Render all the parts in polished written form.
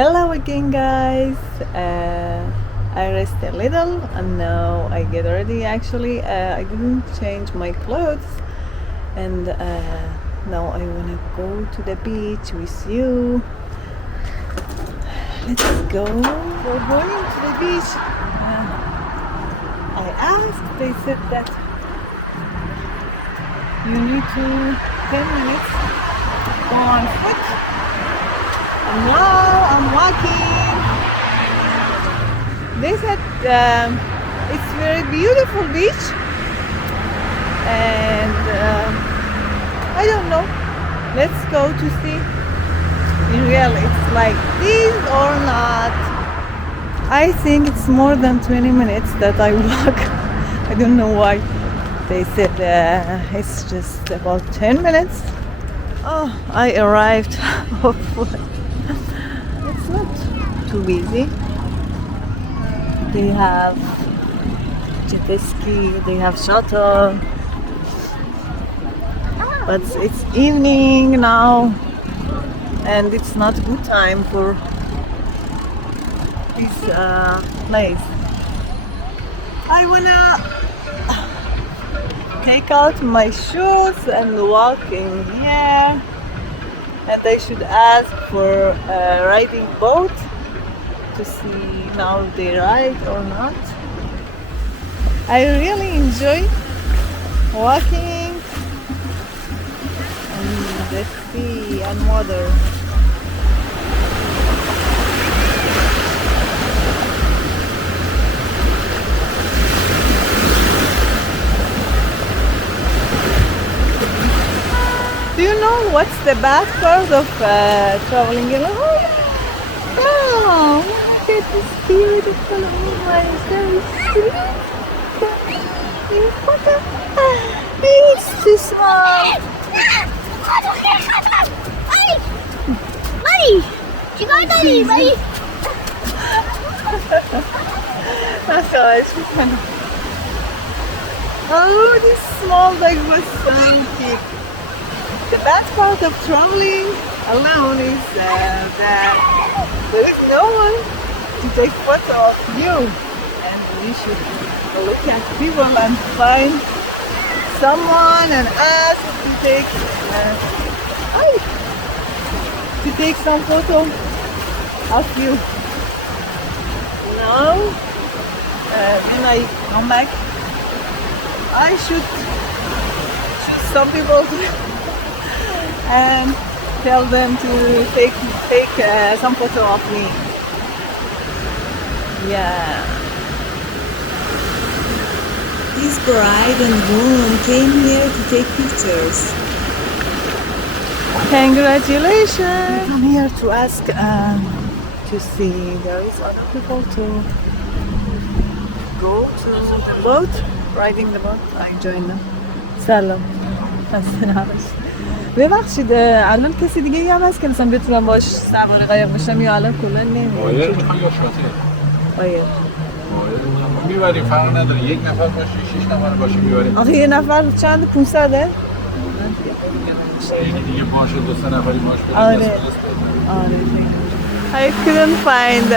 Hello again, guys. I rest a little and now I get ready. Actually, I didn't change my clothes, and now I wanna go to the beach with you. Let's go. We're going to the beach. I asked. They said that you need to 10 minutes go on foot. And now I'm walking. They said it's very beautiful beach, and I don't know. Let's go to see in real it's like this or not. I think it's more than 20 minutes that I walk. I don't know why. They said it's just about 10 minutes. Oh, I arrived. Hopefully. It's not too busy. They have jet ski, they have shuttle. But it's evening now, and it's not a good time for this place. I wanna take out my shoes and walk in here. And I should ask for a riding boat to see now if they ride or not. I really enjoy walking and the sea and water. Do you know what's the bad part of traveling alone? Oh, look at this beautiful, oh my gosh. It's too small. Mari, çıkar tane Mari. Oh, this small dog was so cute. The bad part of traveling alone is that there is no one to take photo of you, and we should look at people and find someone and ask to take some photo of you. Now, when I come back, I should choose some people and tell them to take some photo of me. Yeah. This bride and groom came here to take pictures. Congratulations! I'm here to ask to see there is other people to go to the boat, riding the boat. I join them. سلام. ببخشید الان کسی دیگه هم هست که مثلا بتونم باش سوار قایق بشم یا الان کلا نمیدونم قایق میخوای یا شاطئ؟ قایق میبریم فرق نداره یک نفر باشه 6 نفر باشه میبریم آخه یه نفر چند 500 یکی دیگه باشه 2-3 نفری باش بریم آره I couldn't find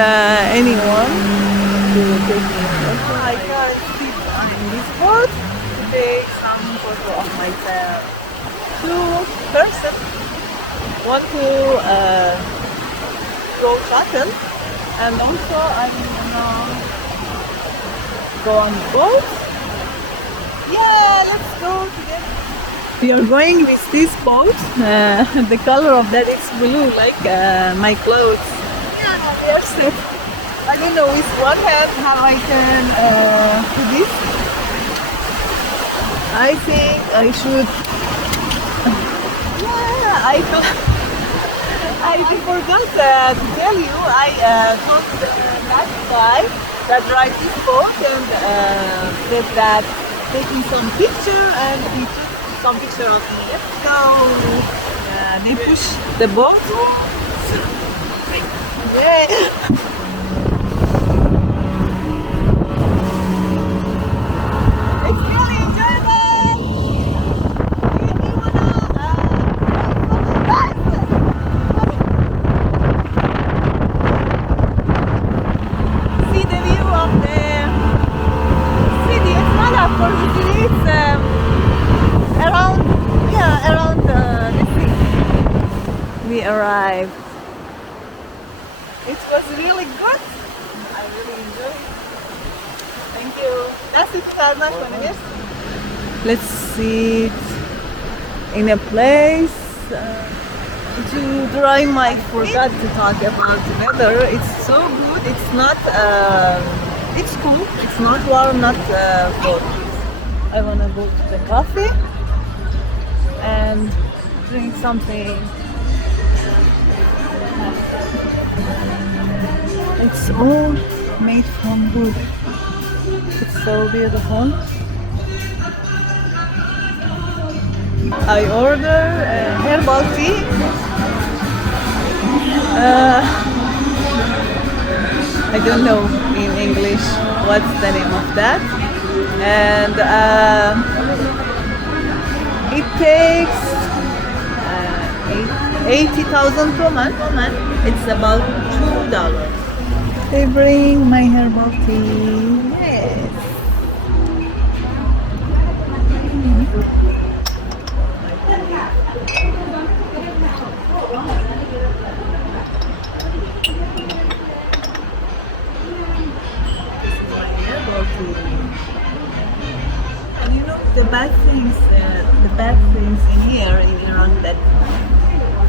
anyone to take me. Also, I can't sit on this boat to take some photo of myself. Two person want to go shuttle, and also I wanna go on the boat. Yeah, let's go together. We are going with this boat. The color of that is blue, like my clothes. Yeah, we are set. I don't know with what hand how I can do this. I think I should. Yeah, I forgot to tell you. I told that guy that drives this boat and said that taking some picture, and he took some picture of me. So they push the boat. Yeah. It's really enjoyable. Do you wanna It was really good. I really enjoyed it. Thank you. Nasıl tutarlar konuşuyoruz? Let's sit in a place to dry my. Forgot to talk about the weather. It's so good. It's not. It's cool. It's not warm. Not cold. I wanna go to the cafe and drink something. It's all made from wood. It's so beautiful. I order herbal tea. I don't know in English what's the name of that. And it takes 80,000 toman. It's about $2. They bring my herbal tea. Yes. And you know the bad things in here in Iran that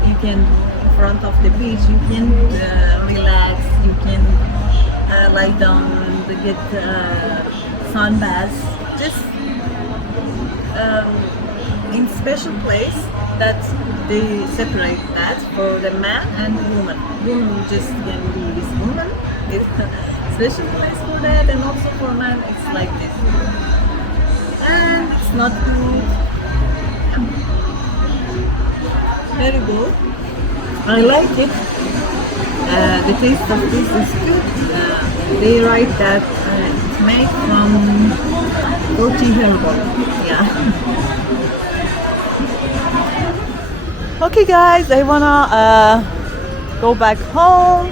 you can in front of the beach you can relax, you can lie down, get sun baths, just in special place that they separate that for the man and woman. Woman just can be this woman. It's a special place for that, and also for man it's like this. And it's not good. Very good. I like it. The taste of this is good. They write that it's made from 40 herbal. Yeah. Okay guys, I wanna go back home